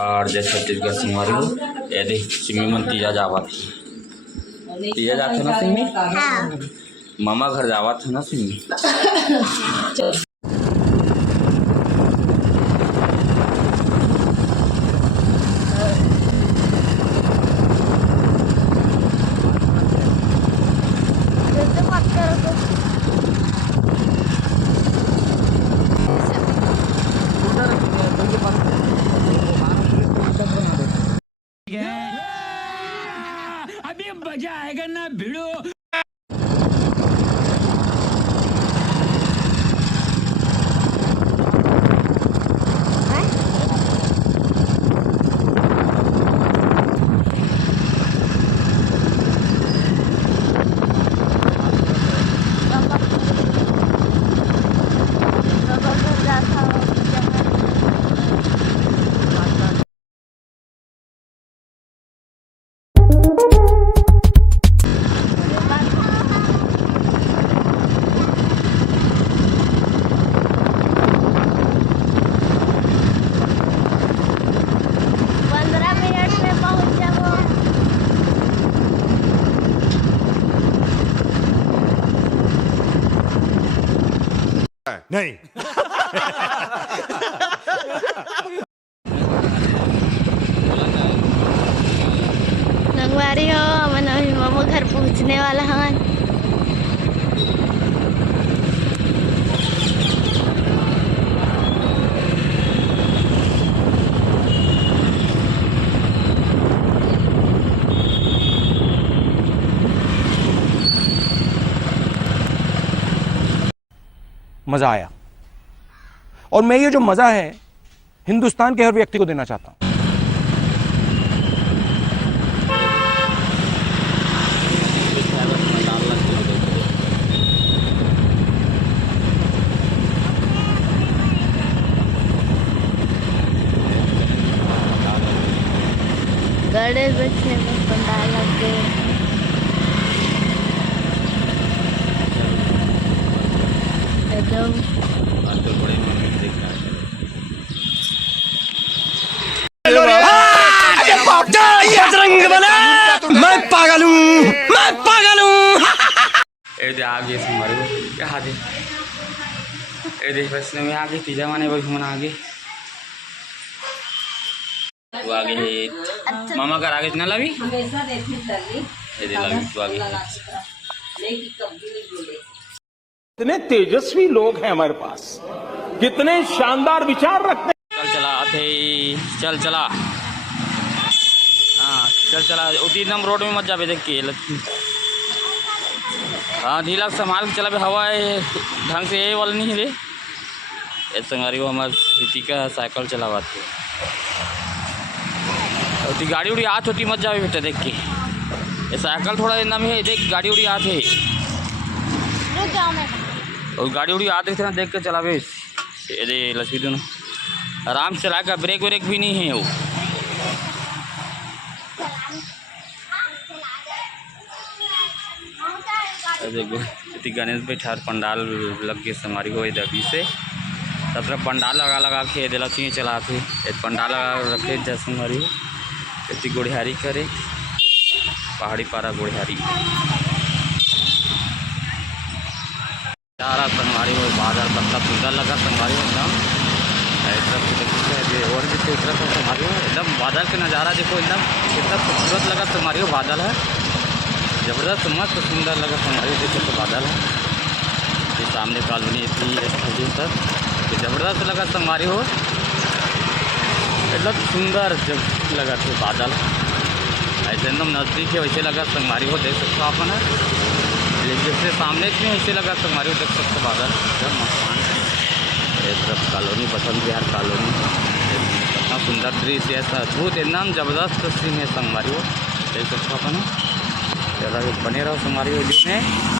और जय छत्तीसगढ़ संगवारी हो ये देख सिमी मन तीजा जावत तीजा जाथे ना सिमी मामा घर जावत है ना सिमी अभी मजा आएगा ना भिड़ो। नहीं संगवारी हो मन अभी मामू घर पहुंचने वाला हन। मजा आया और मैं ये जो मजा है हिंदुस्तान के हर व्यक्ति को देना चाहता हूं। गणेश बच्चे में पंडाल लग गए। एकदम मैं पागल हूँ, मैं पागल हूँ। ए दे आगे संगवारी हो क्या हाथे ए देख वैष्णव में आगे तीजा माने वही मन आगे तू आगे है मामा घर आगे ना लावी हमेशा देखी तली ए दे लावी तू आगे लेकिन कभी नहीं बोले। कितने तेजस्वी लोग हैं हमारे पास, कितने शानदार विचार रखते हैं। चल चला थे चल चला हाँ चल चला उतनी दम रोड में मत जाबे देख के हाँ ढीला संभाल के चला बे हवा ढंग से ये वाला नहीं रे ए संगारी वो हमारे सिटी का साइकिल चलावा थे उतनी गाड़ी उड़ी आत होती मत जाबे बेटा देख के ये साइकिल थोड़ा नम है देख गाड़ी उड़ी आत है रुक जाओ मैं और गाड़ी उड़ी आते थे ना देख के चलावे ये दे लक्ष्मी दोनों आराम से चलाएगा ब्रेक व्रेक भी नहीं है वो देखो इतनी गणेश बैठा पंडाल लग गए समारी हो अभी से तब तक पंडाल लगा लगा के दिला चाहिए चलाते पंडाल लगा रखे जैसे हमारी इतनी गुड़ियारी करे पहाड़ी पारा गुड़ियारी सारा संगवारी हो बादल पत्ता सुंदर लगा संगवारी हो एकदम और भी खूबसूरत संगवारी हो एकदम बादल का नज़ारा देखो एकदम कितना खूबसूरत लगा संगवारी हो बादल है जबरदस्त मस्त सुंदर लगा संगवारी देखो तो बादल है ये सामने कॉलोनी थी स्टेडियम सर ये जबरदस्त लगा संगवारी हो एकदम सुंदर जब लगा थे बादल ऐसे एकदम नज़दीक है वैसे लगा संगवारी हो देख सकते हो अपन है जैसे सामने में ऐसे लगा संगवारी हो देख सकते बादल एकदम मकान एक तरफ कॉलोनी बसंत विहार कॉलोनी इतना सुंदर दृश्य ऐसा अद्भुत एकदम जबरदस्त सीन है संगवारी हो देख सकते हो अपन बने रहो संगवारी हो में।